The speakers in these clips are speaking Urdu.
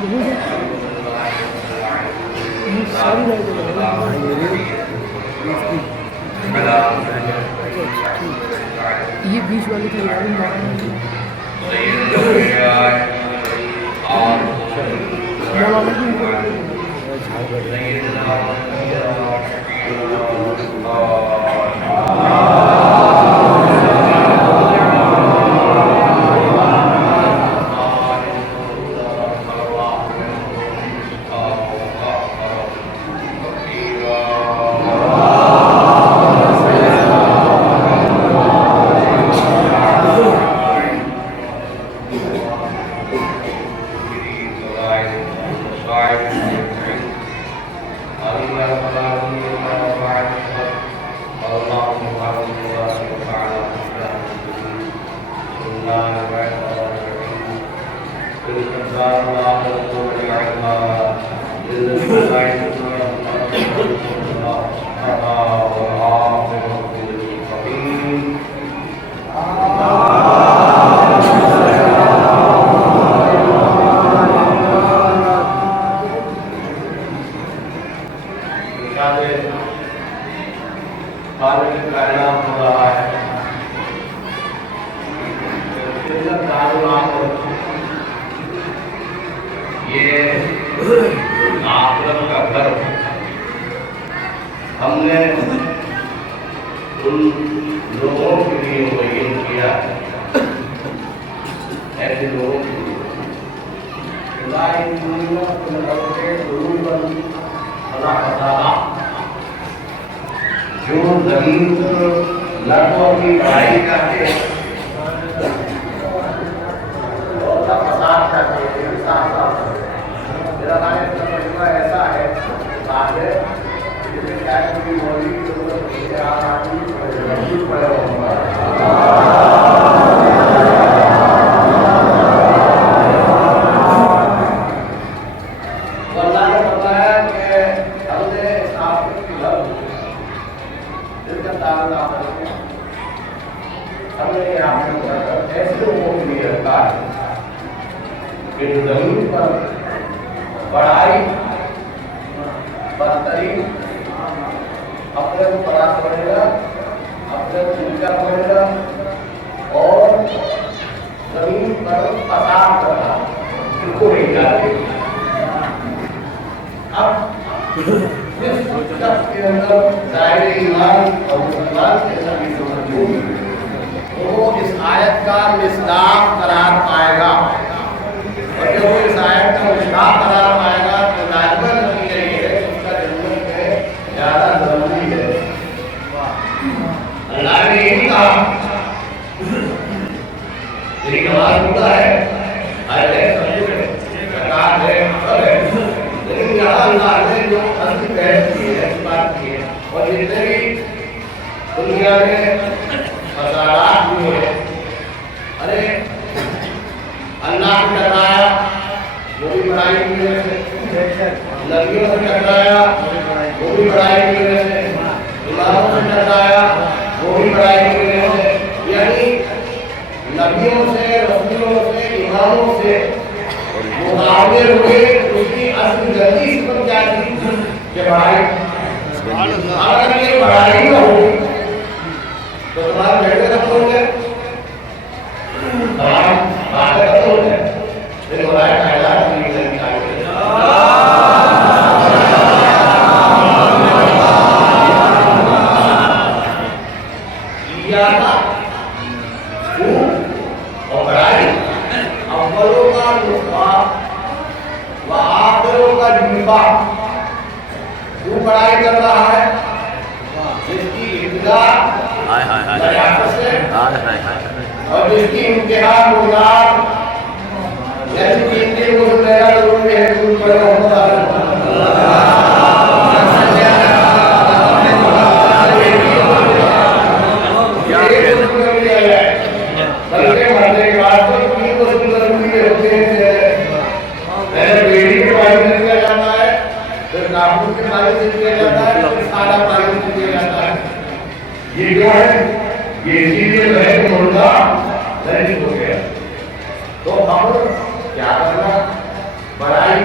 یہ بیچ والی تھی ہم نے ان لوگوں کے لیے مہین کیا ایسے لوگوں کے لیے جو زمین پر لڑکوں کی بڑائی کرتے ہیں اور فساد کرتے ہیں میرا تجربہ ایسا ہے زمین پر بڑائی بدترین اپنے کو پراس پڑے گا اپنے کو اونچا پڑے گا اور زمین پر فساد کرنا ان کو نہیں جاتے اب جس شخص کے اندر ظاہر ایمان اور مسلمان کے سبھی موجود وہ اس آیت کا مصداق قرار پائے گا اور جب وہ اس آیت کا مصداق قرار پائے گا تو لازماً نتیجہ یہ ہے اس کا جنت میں زیادہ ضروری ہے اللہ نے یہی کہا یہی نماز ہوتا ہے آئے سمجھے میں سرکار ہے مقصد ہے لیکن یہاں اللہ نے جو اصلی بحث کی ہے اس بات کی ہے اور جتنے بھی دنیا میں فسادات ہوئے ہیں ارے اللہ سے ٹکرایا وہ بھی بڑائی کی وجہ سے نبیوں سے ٹکرایا وہ بھی بڑائی کی وجہ سے اماموں سے ٹکرایا وہ بھی بڑائی کی وجہ سے یعنی نبیوں سے رسولوں سے اماموں سے مقابلے ہوئے اس کی اصل غلطی اس پر کیا تھی کہ بڑائی اگر یہ بڑائی نہ ہوگی تو تمہارے بیٹے ختم ہو گئے تمام باتیں ختم ہو گئے پھر بڑائی کا علاج نہیں کرنے کا اور بڑائی اولوں کا نسخہ و آخروں کا جنبہ وہ بڑائی کر رہا ہے جس کی ابتدا ضیافت سے اور جس کی انتہا مردار جیسے تین دن کو میرا ضروری ہے کچھ بڑے محمد بلکہ مرنے کے بعد تو تین کو ضروری ہوتے ہیں پہلے بیڑی کے بارے میں دیا جاتا ہے پھر ناخن کے بارے میں دیا جاتا ہے پھر سارا بارے میں دیا جاتا ہے یہ جو ہے یہ اسی لیے رہے مردہ ظاہر ہو گیا تو ہم کیا کرنا بڑائی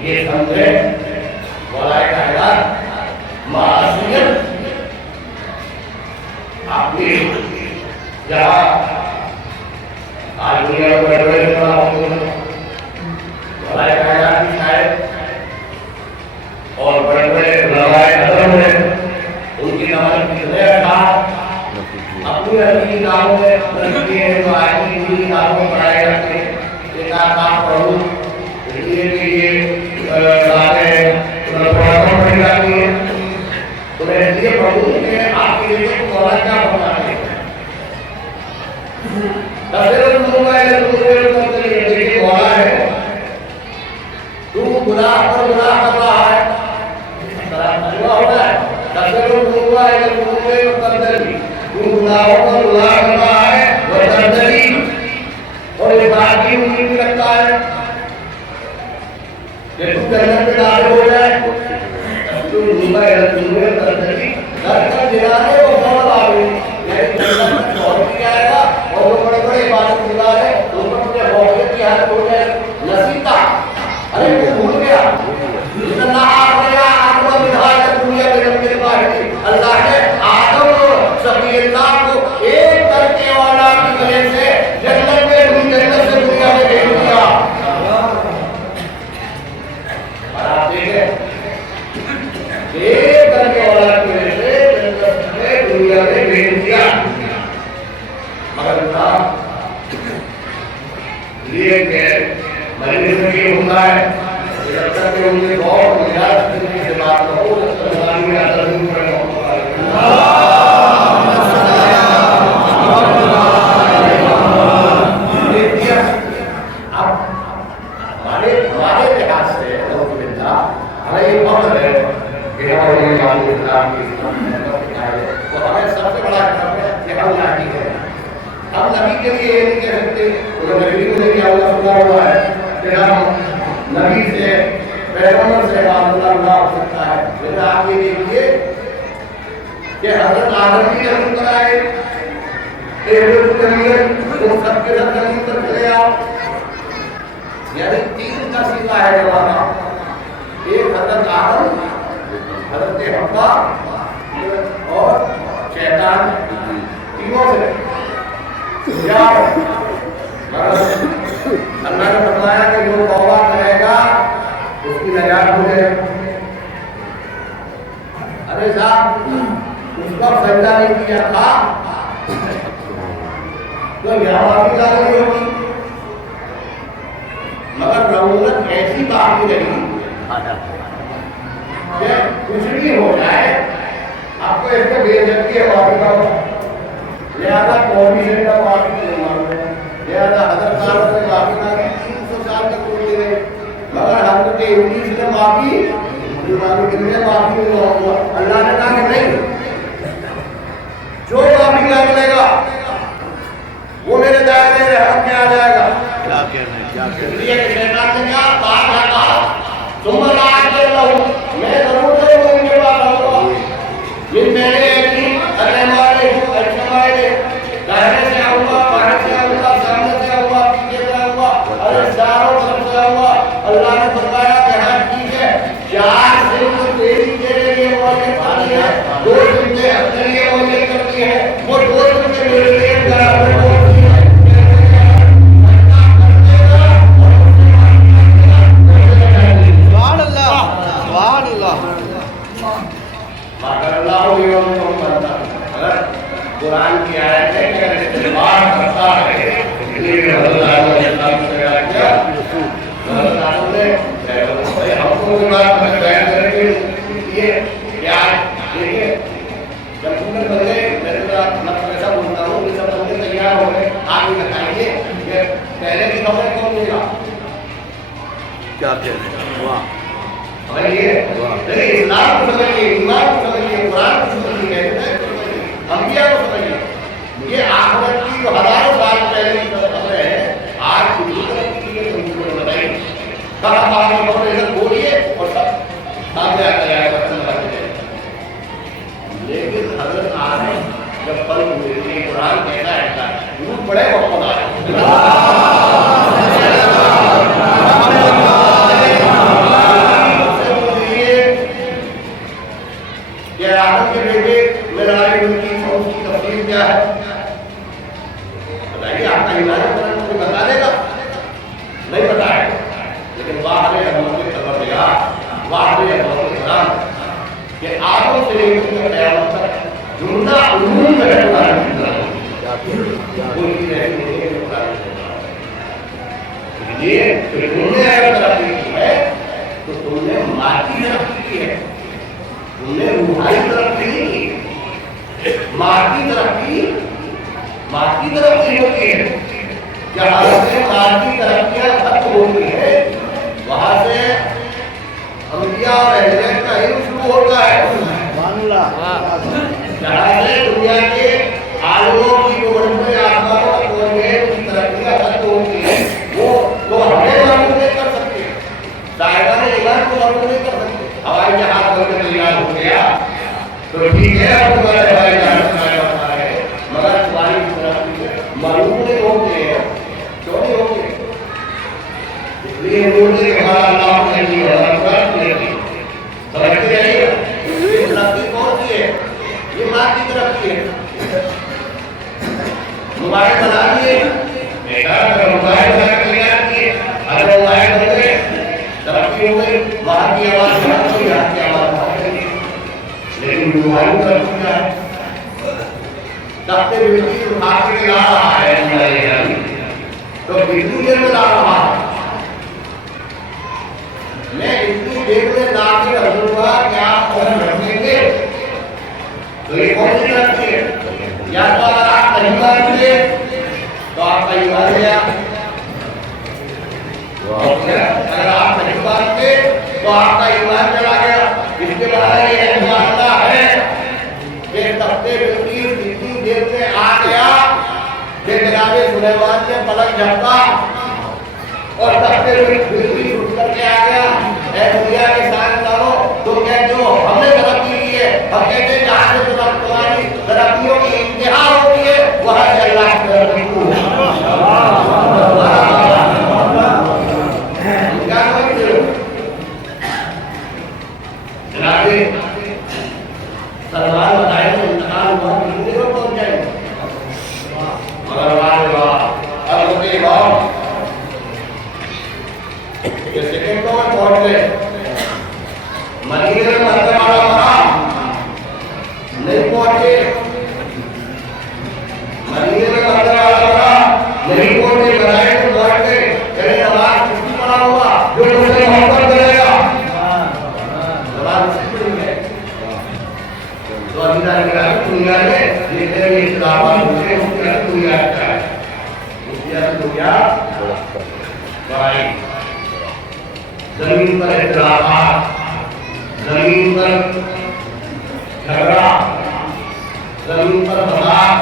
یہ سمجھے مولا کائنات معصیت آپ کی جہاں آج دنیا میں بڑے بڑے بڑا ہوتے ہیں مولا کائنات کی شاید اور بڑے بڑے علماء ادب ہیں ان کی نماز کی ذریعہ تھا اپنی اپنی کاموں میں ترقی جو آئے کی کاموں میں پڑھائے جاتے ہیں ایک کام پڑھوں یہ سارے پروگرام پڑھی جاتی ہیں انہیں یہ پڑھوں کہ آپ کے لیے مولا کیا ہونا ہے تفسیر الموبائل دیکھیے مولا ہے تو گناہ پر گناہ کر رہا ہے تفسیر الموبائل تو گناہوں پر گناہ کر رہا ہے اور یہ باقی امید رکھتا ہے کہ تو جنت میں داخل ہو جائے تو روزہ تمہیں تردی در کر دلانے وہ فوت آگے یعنی جنت میں فوت کیا آئے گا اور وہ بڑے بڑے عبادت گزار ہے ان پر مجھے فوت کی حالت ہو جائے نصیبہ ارے وہ بھول گیا اتنا آخریا آدم بدھایت دنیا میں جب کے باہر اللہ نے آدم صفی اللہ کو ایک کرنے والا کی وجہ سے جنت میں جنت سے دنیا میں بھیج دیا ایک کرنے والا کی وجہ سے دنیا میں بھیج دیا مگر تھا یہ کہ مریض میں یہ ہوتا ہے جب تک کہ ان کے بہت مجاز زندگی سے بات کرو جب تک ہماری میں اثر نہیں پڑے ہمارے لحاظ سے ہمیں یہ فخر ہے کہ ہمارے اسلام کی تو ہمیں سب سے بڑا کام ہے کہ ہم نبی ہیں ہم نبی کے لیے یہ نہیں کہہ سکتے وہ نبی کو لیے اللہ صلی ہوا ہے کہ ہم نبی سے پیغمبر سے اللہ نہ ہو سکتا ہے لیکن آپ یہ دیکھیے کہ حضرت آدم کی جنم پر آئے تو سب کے سب جنم پر چلے آپ یعنی تین کا سیدھا ہے جواب ایک حضرت آدم حضرت حوا اور شیطان تینوں سے کیا اللہ نے فرمایا کہ جو توبہ کرے گا اس کی نجات ہو جائے ارے صاحب اس پر سجدہ نہیں کیا تھا تو یہاں بھی لاگی ہوگی مگر رعونت ایسی باقی رہی کہ کچھ بھی ہو جائے آپ کو اس میں بے عزتی ہے معافی کا لہذا قومی سے کا معافی نہیں مانگے لہذا حضرت صاحب سے معافی مانگی 300 سال تک کوئی نہیں مگر حضرت ابلیس نے معافی کتنے معافی ہوا اللہ نے کہا کہ نہیں جو معافی نہ ملے گا وہ میرے دائرے رحمت میں آ جائے گا کیا کہنا ہے کیا کہنا ہے یہ شیطان نے کہا بات نہ کہا تم لا کے رہو میں ضرور ضرور ان کے پاس آؤں گا یہ میرے ایسی رہنے والے اچھے والے دائرے سے آؤں گا باہر سے آؤں گا سامنے سے آؤں گا پیچھے سے آؤں گا ارے چاروں طرف سے آؤں گا اللہ نے فرمایا کہ ہاں ٹھیک ہے 4 دن تیری تیرے لیے موجود پانی ہے 2 دن کے اپنے لیے موجود کرتی ہے وہ 2 دن کے میرے لیے برابر ہوتی ہے سبحان اللہ ملے گا. کیا کہتے ہیں؟ واہ سمجھیے اسلام کو سمجھیے, ایمان کو سمجھیے, قرآن کو سمجھیے, انبیاء کو سمجھیے. یہ آخرت کی جو ہزاروں سال پہلے کی خبر ہے, آج کی چیزیں بتائیے کہاں بات بولیے اور سب سامنے آتا جائے گا. لیکن حضرت آدم جب پل ہوئے تھے, قرآن کہتا ہے جھوٹ پڑے وفادار آدم کے بیٹے میرے ان کی تفصیل کیا ہے بتائیے. آپ کا ایمان مجھے بتا دے گا؟ نہیں بتائے گا. لیکن واحد رحمت خبردار, واحد رحمت کرام کہ آدم سے لے کر قیامت تک زندہ علوم میں قرآن کی طرف کوئی چیز ایسی نہیں ہے جو قرآن کی طرف. یہ تم نے اگر ترقی کی ہے تو تم نے مادی ترقی کی ہے, تم نے روحانی ترقی نہیں کی. مادی ترقی ہوتی ہے. جہاں سے مادی ترقیاں ختم ہوتی ہے وہاں سے انبیاء اور اہل بیت کا علم شروع ہوتا ہے. جہاں سے دنیا کے عالموں کی جو بڑے بڑے آسمانوں اور کون میں ان کی ترقیاں ختم ہوتی ہیں وہ ہمیں معلوم نہیں کر سکتے, دائرہ ایمان کو معلوم نہیں کر سکتے. ہوائی جہاز بن کے تیار ہو گیا تو ٹھیک ہے, اب تمہارے ہوائی جہاز بنا ہے, مگر تمہاری ترقی سے معلوم نہیں ہوتے ہیں. کیوں نہیں ہوتے؟ اس لیے بولتے کہ ہمارا اللہ نہیں ہے, ہمارا فرق نہیں ہے. سمجھتے رہیے گا یہ ترقی کون سی ہے؟ یہ ماں کی ترقی ہے. موبائل بنا دیے, موبائل بنا کے تیار کیے, اگر موبائل بن گئے ترقی ہو گئی, وہاں کی آواز بند ہوئی, یہاں کی آواز بند ہوئی. لیکن موبائل ترقی کیا ہے؟ تختے بجلی اٹھا کے لا رہا ہے تو بجلی دیر میں لا رہا ہے. میں اتنی دیر میں لا کے رکھوں گا کہ آپ فون رکھیں گے تو یہ کون سی رکھتی ہے؟ یا تو اگر آپ نہیں مانتے تو آپ کا ایمان گیا, اگر آپ نہیں مانتے تو آپ کا ایمان چلا گیا. اس کے بعد یہ مانتا ہے کہ تختے بجلی اتنی دیر میں آ گیا کہ جناب سلیمان نے پلک جھپکا اور تختے بجلی اٹھ کر کے آ گیا. اے دنیا کے سائنسدانوں, تم کہتے ہو ہم نے ترقی کی ہے, ہم کہتے ہیں جہاں سے تمہاری ترقیوں کی انتہا ہوتی ہے وہاں سے اللہ کی ترقی کو کیا سمجھتے ہو؟ جناب سلمان بتائے تو انتقال ہوا کتنے لوگ پہنچ جائیں گے, مگر اب ہوتے امام کہ سیکنڈوں میں پہنچ گئے. مدینے میں مرنے والا مرا نہیں پہنچے, مدینے میں مرنے والا مرا نہیں پہنچے, بنائے تو پہنچ گئے. یعنی نماز کسی پڑا ہوا جو مجھ سے محبت کرے گا نماز کسی پڑی ہے. تو ابھی تک دنیا میں جتنے بھی اختلافات ہوتے ہیں اس کی دنیا کا ہے, اس کی دنیا بڑائی. زمین پر اختلافات, زمین پر جھگڑا, زمین پر فساد,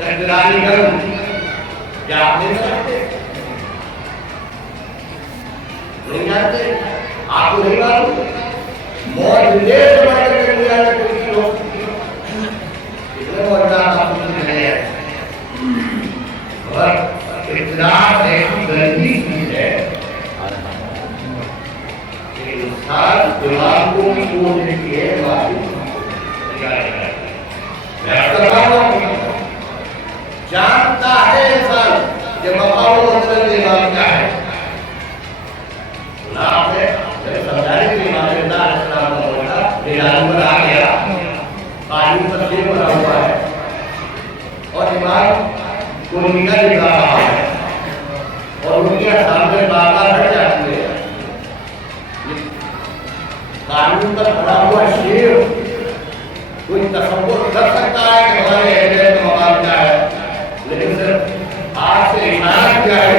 اختلالی گرم, کیا آپ نہیں جانتے؟ نہیں جانتے؟ آپ کو نہیں معلوم؟ موت زندے سے بڑھ کر کے دنیا میں کوئی چیز ہو سکتی ہے. اتنے موجودات آپ کو نہیں ہے, اور اختلاف ایسی گندی چیز ہے انسان دماغ کو بھی توڑ دیتی ہے. جانتا ہے انسان کہ مقام مطلب امام کیا ہے. آپ نے جب سمجھانے کے امام اللہ علیہ السلام کا بولتا یہ جانور آ گیا, قانون تسلیم بنا ہوا ہے اور امام کو نکل رہا ہے اور ان کے سامنے بابا ہٹ جاتی ہے. قانون پر بنا ہوا شیر کوئی تصور کر سکتا ہے کہ ہمارے اہلیت کا مقام کیا ہے, لیکن صرف آپ سے عنایت کیا ہے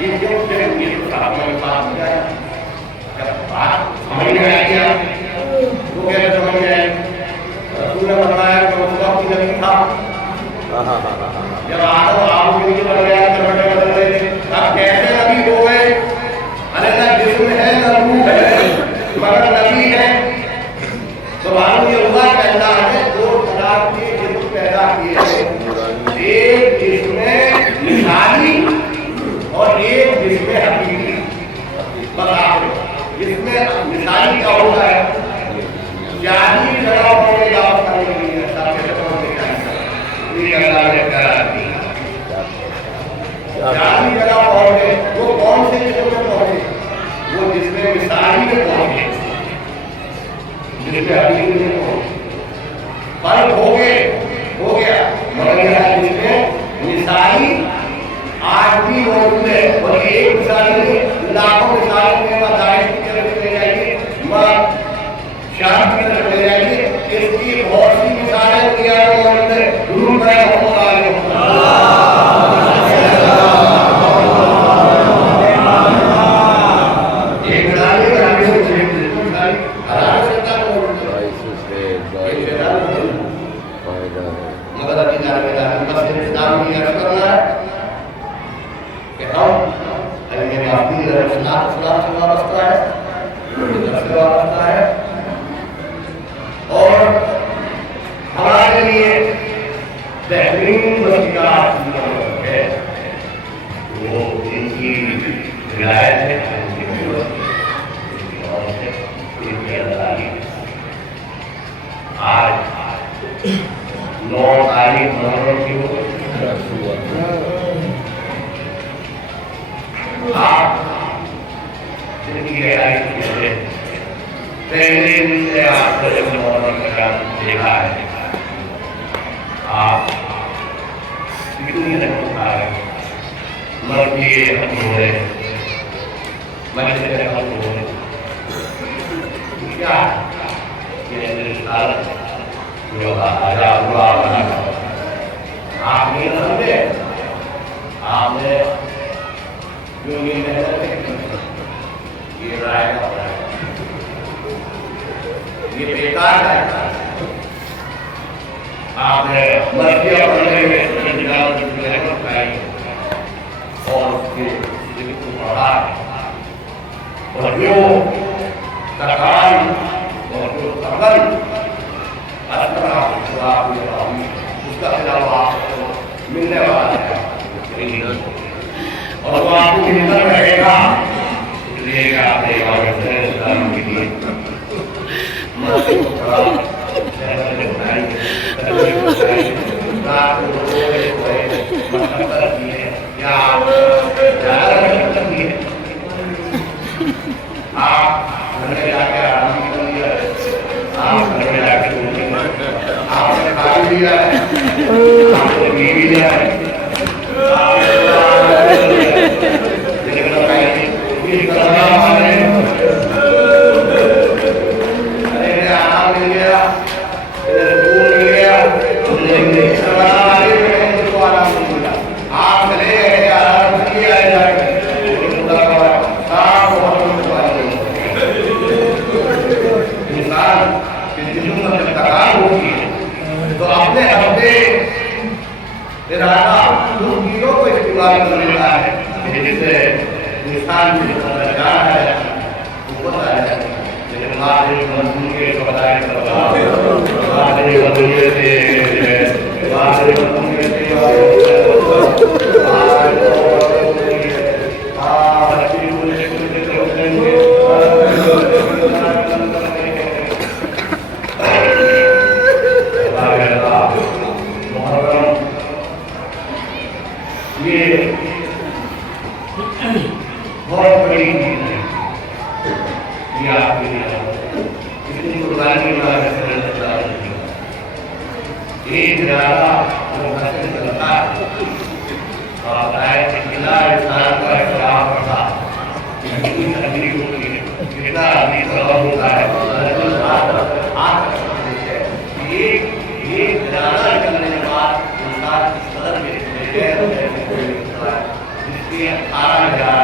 یہ جو یہ تو صاحب میرے پاس ہو جائے جب بات سمجھ میں آئی وہ کہتے سمجھ میں آئی رسول نے فرمایا کہ اس وقت کی نبی تھا جب آدم آپ کے لیے بڑھ گیا چمٹے بدل رہے تھے اب کیسے نبی ہو گئے اللہ جسم ہے نہ روح ہے مگر نبی ہے سبحان اللہ کہ اللہ نے دو طرح کے جسم پیدا کیے ہیں ایک جسم مثالی اور ایک جس میں حقیقی جس میں مثالی کیا ہوتا ہے جانی جگہ ہونے دعوت کرنے کے لیے جانی جگہ پہنچے وہ کون سے جسم میں پہنچے وہ جس میں مثالی میں پہنچے جس میں حقیقی میں پہنچے فرق ہو گیا مگر یہ جس میں مثالی آج بھی موجود ہے اور ایک مثال نہیں لاکھوں مثالوں میں مدارس کی طرف لے جائیے شام کی طرف لے جائیے اس کی بہت سی مثالیں دنیا میں موجود ہے ضرور میں اور ہمارے لیے بہترین وسیلات ہے وہ ان کی ولایت ہے آج 9 تاریخ محرم کی آپ زندگی گہرائی پہلے دن سے آپ کو جب محرم کا کام دیکھا ہے آپ کتنی رحمت آئے مرضی ہم ہو رہے مجھے رحمت ہو رہے کیا یہ رسالت جو آجا ہوا بنا آپ نہیں سمجھے آپ نے جو یہ محنت یہ رائے کا یہ بیکار ہے آپ نے مرضیہ پڑھنے میں انتظام کی رحمت پائی اور اس کے ذکر کو پڑھا اور جو تکان اور جو تقل اثرات جو آپ نے پڑھی اس کا خلاف آپ کو ملنے والا ہے اور وہ آپ کو ملتا رہے گا اس لیے کہ آپ نے عبادت سے اسلام کے لیے مرضی کو پڑھا رحمت بنائی رات کو روئے ہوئے مشقت کی ہے یا زیادہ مشقت کی ہے آپ گھر میں جا کے آرام کر لیا آپ گھر میں جا کے روٹی آپ نے کھائی لیا ہے آپ نے بیوی لیا ہے لیکن یہ کرنا ہمارے آرام مل گیا دور مل گیا آرام نہیں ملا آپ چلے گئے آرام کیا جائے انسان جسم میں تکرار ہوتی ہے تو اپنے اپنے ارادہ ان چیزوں کو استعمال کر لیتا ہے جس سے انسان کی جا ہے وہ بتا ہے لیکن ماضی مضمون کے جو بتائے ماضی مضمون سے ماضی مضمون یہ بہت بڑی چیز ہے یہ آپ کے لیے اتنی قربانی ایک زیادہ چلتا ہے اور بتائے کہ کتنا انسان کا اختلاف پڑتا کتنی تکلیف ہوتی ہے کتنا آدمی سبب ہوتا ہے ایک زیادہ نکلنے کے بعد انسان اس قدر میں جس کی 18,000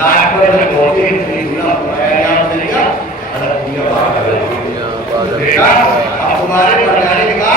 Lakukan dan kopi ini guna pembayaran mereka ada punya bakal. Mereka kemarin berkali kita